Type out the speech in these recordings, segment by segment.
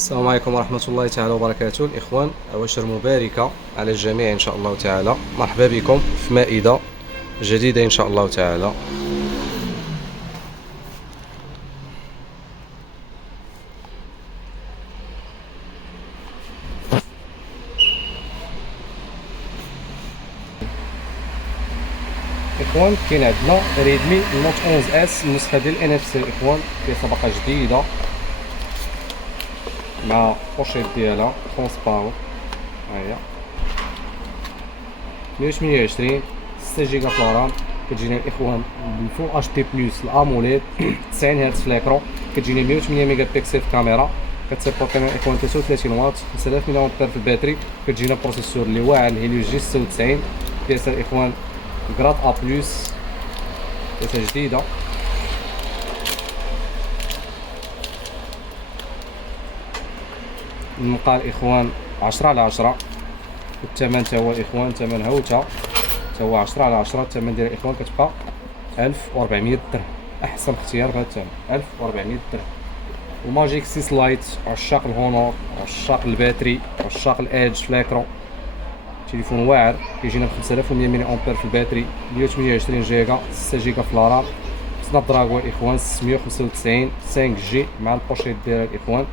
السلام عليكم ورحمة الله تعالى وبركاته الإخوان، أواشر مباركة على الجميع إن شاء الله تعالى. مرحبا بكم في مائدة جديدة إن شاء الله تعالى. إخوان كاين عندنا ريدمي نوت 11 اس النسخة ديال NFC الإخوان، فيها صبغة جديدة مع بوشيط ديالها ترونسبارون. هاهي 128 6 جيجا في الرام. كتجينا الإخوان بالفول اتش دي بلس الاموليد 90 هرتز في ليكرون. كتجيني 108 ميجا بكسل في الكاميرا. كتسيبورتينا الإخوان 33 واط 5000 ملي امبير في الباتري. كتجينا بروسيسور اللي واعر الهيليوس جي 96 بياسة الإخوان جراد ا بلس، بياسة جديدة. المقال الإخوان 10/10، والثمن تا هو الإخوان ثمن هوته تا هو 10/10. الثمن ديال الإخوان كتبقى 1400 درهم، أحسن اختيار بهذا الثمن 1400 درهم. وماجيك 6 لايت، عشاق الهونور، عشاق الباتري، عشاق الإيدج في ليكرون. تليفون واعر كيجينا ب 5100 ملي امبير في الباتري، 128 جيجا 6 جيجا في الرام. سناب دراغون الإخوان 695 5 جي مع البوشيط ديالها الإخوان.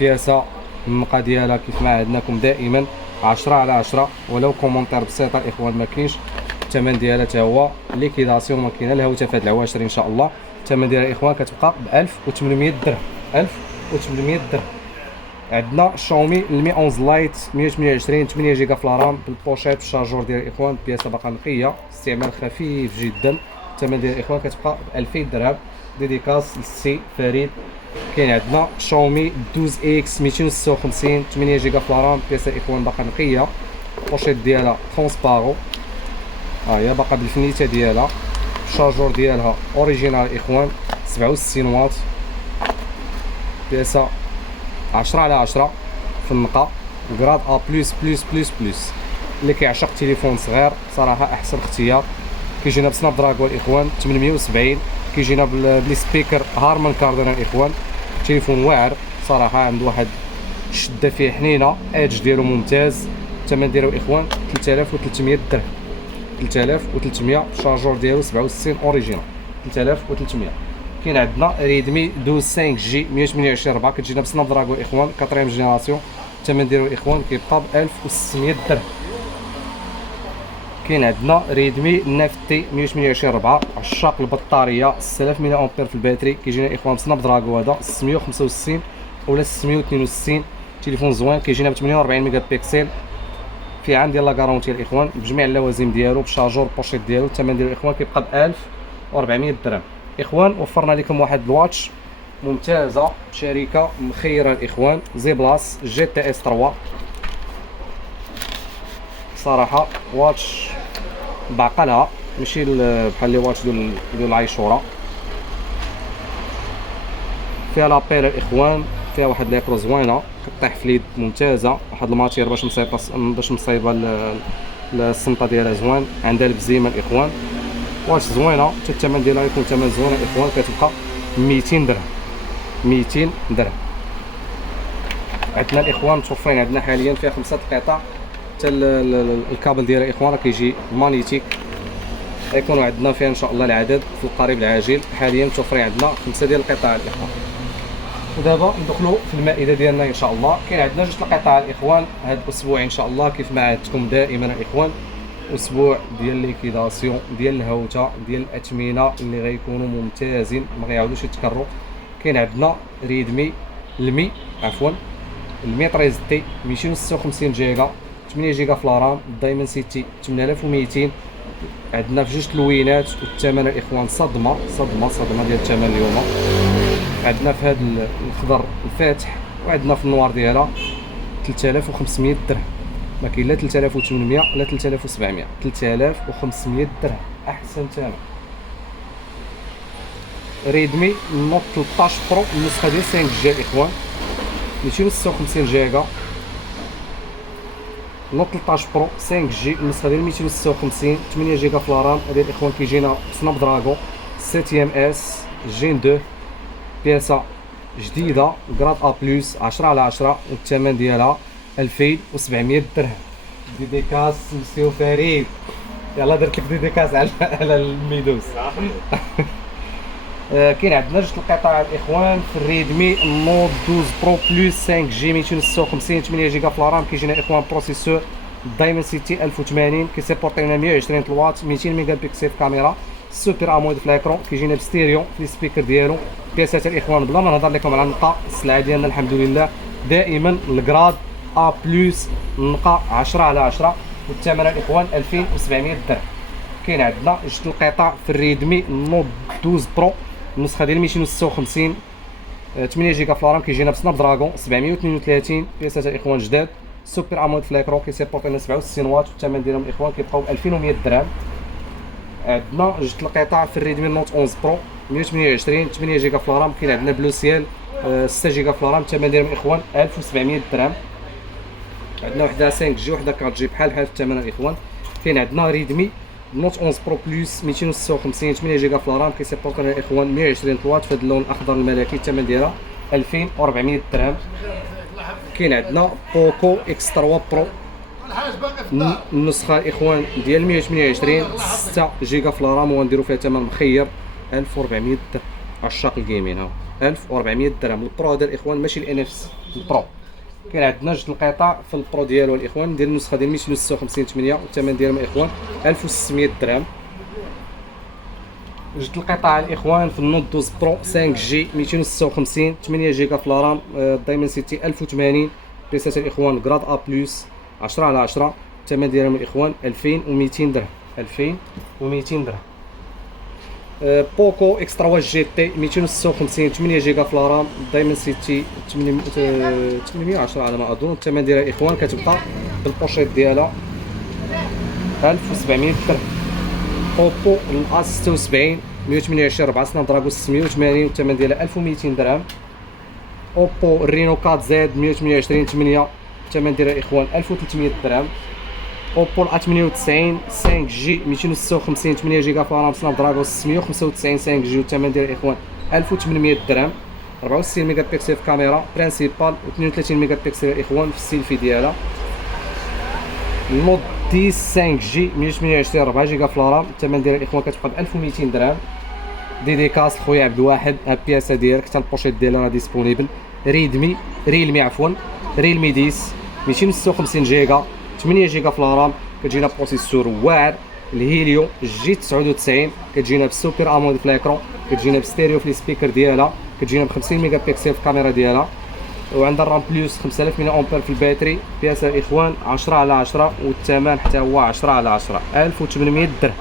بياسة النقا ديالها كيف ما عندناكم دائما 10/10، ولو كومونتير بسيطة الإخوان ما كاينش. الثمن ديالها تا هو ليكيداسيون ما كاينه الهوته في هاد العواشر إن شاء الله. الثمن ديالها الإخوان كتبقى ب 1800 درهم، 1800 درهم. عندنا شاومي 111 لايت 128 8 جيجا في الرام بالبوشيط بالشارجور ديال الإخوان، بياسة باقا نقية، استعمال خفيف جدا. الثمن ديال الإخوان كتبقى ب 2000 درهم، ديديكاس للسي فريد. كاين عندنا شاومي 12 اكس 256 8 جيجا في الرام، بياسة الإخوان باقا نقية، البوشيط ديالها ترونسبارون، ها هي باقا بالفنيته ديالها. الشارجور ديالها اوريجينال الإخوان 67 واط، بياسة 10/10 في النقا، جراد ا بلس بلس بلس بلس. اللي كيعشق تليفون صغير صراحه احسن اختيار. كيجينا بسناب دراغون الإخوان 870، كيجينا بلي سبيكر هارمان كاردون الإخوان. تليفون واعر صراحه، عنده واحد الشده فيه حنينه، ايدج ديالو ممتاز. الثمن ديالو الإخوان 3300 درهم، 3300. الشارجور ديالو 67 اوريجينال 3300. كاين عندنا ريدمي 12 5 جي 128 4، كتجينا بسناب دراغون الإخوان 4 جينيراسيون. الثمن ديالو الإخوان كيبقى ب 1600 درهم. كاين عندنا ريدمي 9 تي 128 4، عشاق البطاريه 6000 ملي امبير في الباتري. كيجينا الإخوان بسناب دراغون هذا 665 ولا 662. تليفون زوين، كيجينا ب 48 ميجا بكسل، في عام ديال لا كارونتي الإخوان بجميع اللوازم ديالو بالشارجور بوشيط ديالو. الثمن ديالو الإخوان كيبقى ب 1400 درهم. إخوان وفرنا لكم واحد الواتش ممتازه شركه مخيره الإخوان، زي بلاس جي تي اس 3. صراحه واتش بعقلها، ماشي بحال لي واتش ديال العيشوره. فيها لابيل الإخوان، فيها واحد ليكرو زوينه كطيح في اليد، ممتازه. واحد الماتير باش مصايبه السمطه ديالها زوين، عندها البزيمه الإخوان. واش زوينه، حتى الثمن ديالها يكون ثمن زوين الإخوان، كتبقى 200 درهم، 200 درهم. عندنا الإخوان متوفرين عندنا حاليا فيها 5 قطع، حتى الكابل ديالها الإخوان راه كيجي مانيتيك. غيكونوا عندنا فيها ان شاء الله العدد في القريب العاجل. حاليا متوفرين عندنا 5 ديال القطع الإخوان. ودابا ندخلوا في المائده ديالنا ان شاء الله. كاين عندنا 2 القطع الإخوان هذا الاسبوع ان شاء الله، كيف ما عدتكم دائما الإخوان، اسبوع ديال ليكيداسيون ديال الهوته ديال الاثمنه اللي غيكونوا ممتازين، ما غيعاودوش يتكرروا. كاين عندنا ريدمي المي المي 13 تي 256 جيجا 8 جيجا في الرام، دايمن سيتي 8200. عندنا في 2 اللوينات، والثمن الإخوان صدمه ديال الثمن اليوم. عندنا في هذا الخضر الفاتح، وعندنا في النوار ديالها 3500 درهم. ما كاين لا 3800 ولا 3700، 3500 درهم احسن ثمن. ريدمي نوت 13 برو النسخه ديال 5 جي الإخوان 256 جيجا. نوت 13 برو 5 جي النسخه ديال 256 8 جيجا في الرام. هذا الإخوان كيجينا سناب دراغون 7 اس جين 2، بياسه جديده جراد ا بلس 10 على 10 والثمن ديالها 2700 درهم. ديديكاس مسيو فريد، يلا درت لك ديديكاس على الميدوس. كاين عندنا جوج القطع الاخوان في الريدمي نوت 12 برو بلس 5 جي 256 8 جيجا في الرام. كيجينا اخوان بروسيسور دايمنسيتي 1080 كيسيبورتينا 120 واط 200 ميجا بيكسل في كاميرا سوبر اموليد في الاكرون. كيجينا بستيريو في السبيكر ديالو. بياسات الاخوان بلا ما نهضر لكم على النقا، السلعه ديالنا الحمد لله دائما الجراد ا بلس نقا 10 على 10 والثمن الاخوان 2700 درهم. كاين عندنا جوج القطع في الريدمي نوت 12 برو النسخه ديال 256 8 جيجا في الرام. كيجينا بسناب دراغون 732 بياسات الاخوان جداد سوبر اموليد في الاكرون كيسيبورتينا 67 واط والثمن ديالهم الاخوان كيبقاو ب 2100 درهم. عندنا جوج القطع في الريدمي نوت 11 برو 128 8 جيجا في الرام. كاين عندنا بلو سيال 6 جيجا في الرام الثمن ديالهم الاخوان 1700 درهم. عندنا وحده 5 جي وحده 4 جي بحال في الثمن الاخوان. كاين عندنا ريدمي نوت 11 برو بلس 256 8 جيجا في الرام كيسيبورتينا الاخوان 120 واط في هذا اللون الاخضر الملكي الثمن ديالها 2400 درهم. كاين عندنا بوكو اكس 3 برو النسخه الاخوان ديال 128 6 جيجا في الرام ونديروا فيها ثمن مخير 1400 درهم. عشاق الجيمين ها 1400 درهم. البرو هذا الاخوان ماشي الان اف سي البرو. كاين عندنا جوج القطع في البرو ديالو الاخوان ديال النسخه ديال 256 8 والثمن ديالهم الاخوان 1600 درهم. جوج القطع الاخوان في النوت 12 برو 5 جي 256 8 جيجا في الرام دايمنسيتي 1080 بيسات الاخوان جراد ا بلس 10 على 10 الثمن ديالهم الاخوان 2200 درهم 2200 درهم. بوكو اكس 3 جي تي 256 8 جيجا في الرام دايمنسيتي 810 على ما اظن الثمن ديالها الاخوان كتبقى بالبوشيط ديالها 1700 درهم. اوبو الاس 76 128 4 سناب دراغون 680 والثمن ديالها 1200 درهم. اوبو الرينو 4 زد 128 8 الثمن ديالها الاخوان 1300 درهم. اوبو ا 98 5 جي 256 8 جيجا في الرام سناب دراغون 695 5 جي والثمن ديال الاخوان 1800 درهم. 64 ميجا بكسل في كاميرا برينسيبال و32 ميجا بكسل الاخوان في السيلفي ديالها. النوت 10 5 جي 128 4 جيجا في الرام الثمن ديال الاخوان كتبقى ب 1200 درهم. ديديكاس خويا عبد الواحد ها البياسه ديالك حتى البوشيط ديالها راه ديسپونيبل. ريلمي عفوا ريلمي 10 256 جيجا 8 جيجا في الرام كتجينا بروسيسور واعر الهيليو جي 99 كتجينا بالسوبر اموليد في الاكرون كتجينا بستيريو في السبيكر ديالها كتجينا ب 50 ميجا بكسل في الكاميرا ديالها وعندها الرام بلس 5000 ملي امبير في الباتري. بياسه الاخوان 10 على 10 والثمن حتى هو 10 على 10 1800 درهم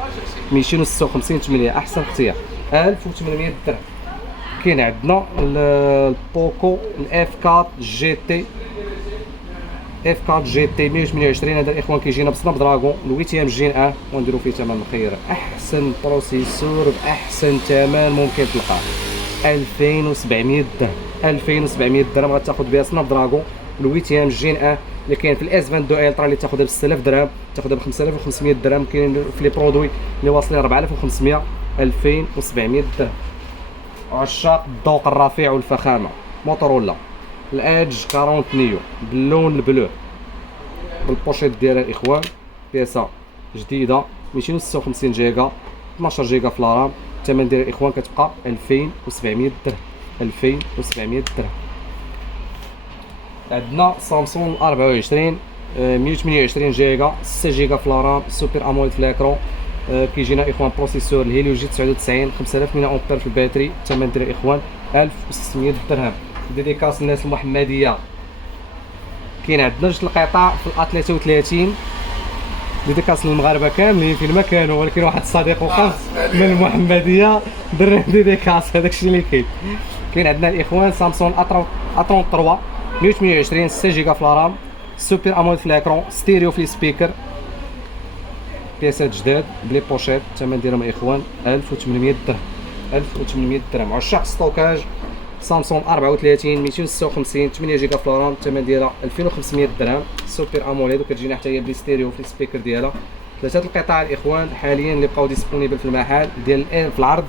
256 8 احسن اختيار 1800 درهم. كاين عندنا البوكو الاف 4 جي تي اف 4 جي تي 128 هذا الاخوان كيجينا بسناب دراغون 8 جين اه ونديروا فيه ثمن خير احسن بروسيسور باحسن ثمن ممكن تلقاه 2700 درهم 2700 درهم غتاخذ بها سناب دراغون 8 جين اه اللي كاين في الاس 22 الترا اللي تاخذها ب 6000 درهم تاخذها ب 5500 درهم. كاين في لي برودوي اللي واصلين 4500 2700 درهم. عشاق الذوق الرفيع والفخامه موتورولا الادج 40 نيو باللون البلو بالبوشيط ديالها الاخوان بياسه جديده 256 جيجا 12 جيجا في الرام الثمن ديال الاخوان كتبقى 2700 درهم 2700 درهم. عندنا سامسونج 24 128 جيجا 6 جيجا في الرام سوبر اموليد في الاكرون كيجينا اخوان بروسيسور الهيليو جي 99 5000 ملي امبير في الباتري الثمن ديال الاخوان 1600 درهم. ديديكاس الناس المحمديه. كاين عندنا جوج القطع في الأ 33 ديديكاس للمغاربه كاملين فين ما كانوا ولكن واحد الصديق وقف من المحمديه درنا ديديكاس هذاك الشيء اللي كاين. كاين عندنا الاخوان سامسونج ا 33 128 6 جيجا في الرام سوبر اموليد في الاكرون ستيريو في السبيكر بياسات جداد بلي بوشيت الثمن ديالهم الاخوان 1800 درهم 1800 درهم. عشاق ستوكاج سامسونج 34 256 8 جيجا في الرام الثمن ديالها 2500 درهم سوبر اموليد وكتجينا حتى هي بلي ستيريو في السبيكر ديالها. ثلاثه القطع الاخوان حاليا اللي بقاو ديسپونيبل في المحل ديال في العرض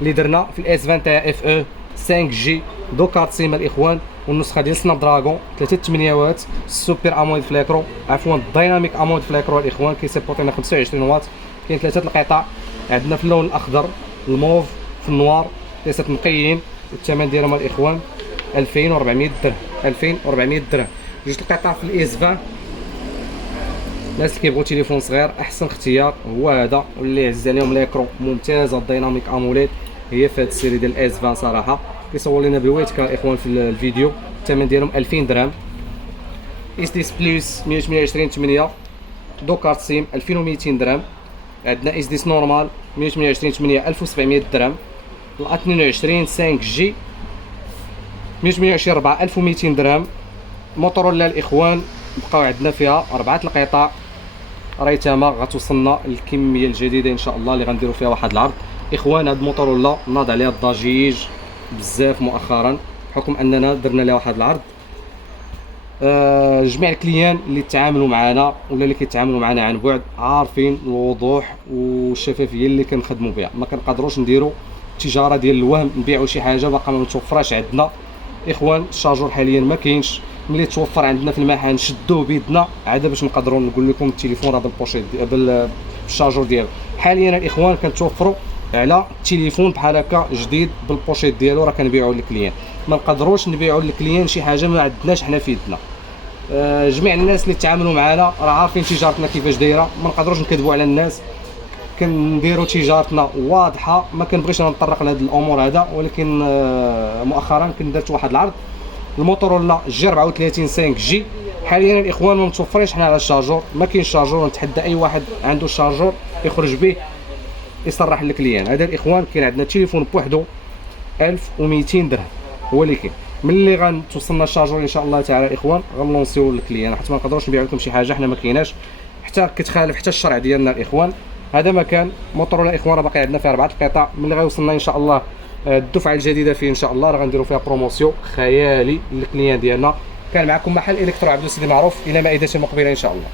اللي درنا في الاس 20 تاع اف او 5G دو كارت سيم الاخوان، والنسخه ديال سناب دراغون 3 8 وات سوبر اموليد فليكرو، عفوا دايناميك اموليد فليكرو الاخوان، كيسيبورتينا 25 واط. كاين 3 القطع، عندنا في اللون الاخضر، الموف، في النوار، 3 نقيين. والثمن ديالهم الاخوان 2400 درهم. 2400 درهم. جوج القطع في الاس 20. الناس اللي كيبغيو تليفون صغير احسن اختيار هو هذا، واللي عز عليهم ليكرو ممتازه الديناميك اموليد هي في هذه السيري ديال الاس 20 صراحه. كيصور لنا بالويتكا الاخوان في الفيديو. الثمن ديالهم 2000 درهم. اس دي بلس 128 8 دو كارت سيم 2200 درهم. عندنا اس دي نورمال 128 8 1700 درهم. ال 22 5G 128 4 1200 درهم. موتورولا الاخوان بقاو عندنا فيها 4 القطع، ريتاما غتوصلنا الكميه الجديده ان شاء الله اللي غنديروا فيها واحد العرض. اخوان هاد موتورولا ناض عليها الضجيج بزاف مؤخرا بحكم اننا درنا لها واحد العرض. جميع الكليان اللي تعاملوا معنا ولا اللي كيتعاملوا معنا عن بعد عارفين الوضوح والشفافيه اللي كنخدموا بها. ما كنقدروش نديروا التجاره ديال الوهم، نبيعوا شي حاجه باقا ما متوفراش عندنا. اخوان الشارجور حاليا ما كاينش، ملي توفر عندنا في المحل نشدوه بيدنا عاد باش نقدروا نقول لكم التليفون راه بالبوشيط بالشارجور ديالو. حاليا الاخوان كنتوفروا على التليفون بحال هكا جديد بالبوشيط ديالو راه كنبيعوه للكليان. ما نقدروش نبيعوا للكليان شي حاجه ما عندناش حنا في يدنا. جميع الناس اللي تعاملوا معنا راه عارفين تجارتنا كيفاش دايره، ما نقدروش نكذبوا على الناس، كنديروا تجارتنا واضحه. ما كنبغيش نتطرق لهاد الامور هذا، ولكن مؤخرا كنت درت واحد العرض الموتورولا جي 34 5G. حاليا الاخوان ما متوفرينش حنا على الشارجور، ما كاينش شارجور. نتحدى اي واحد عنده الشارجور يخرج به يصرح للكليان. هذا الاخوان كاين عندنا تليفون بوحدو 1200 درهم هو اللي كاين. ملي غنتوصلنا الشارجور ان شاء الله تعالى الاخوان غنلونسيو للكليان، حيت ما نقدروش نبيعوا لكم شي حاجه حنا ما كايناش حتى كتخالف حتى الشرع ديالنا الاخوان. هذا مكان موتورولا الاخوان راه باقي عندنا فيه 4 القطع. ملي غيوصلنا ان شاء الله الدفعه الجديده فيه ان شاء الله راه غنديروا فيها بروموسيون خيالي للكليان ديالنا. كان معكم محل الكترو عبد السيدي معروف، الى مائده مقبله ان شاء الله.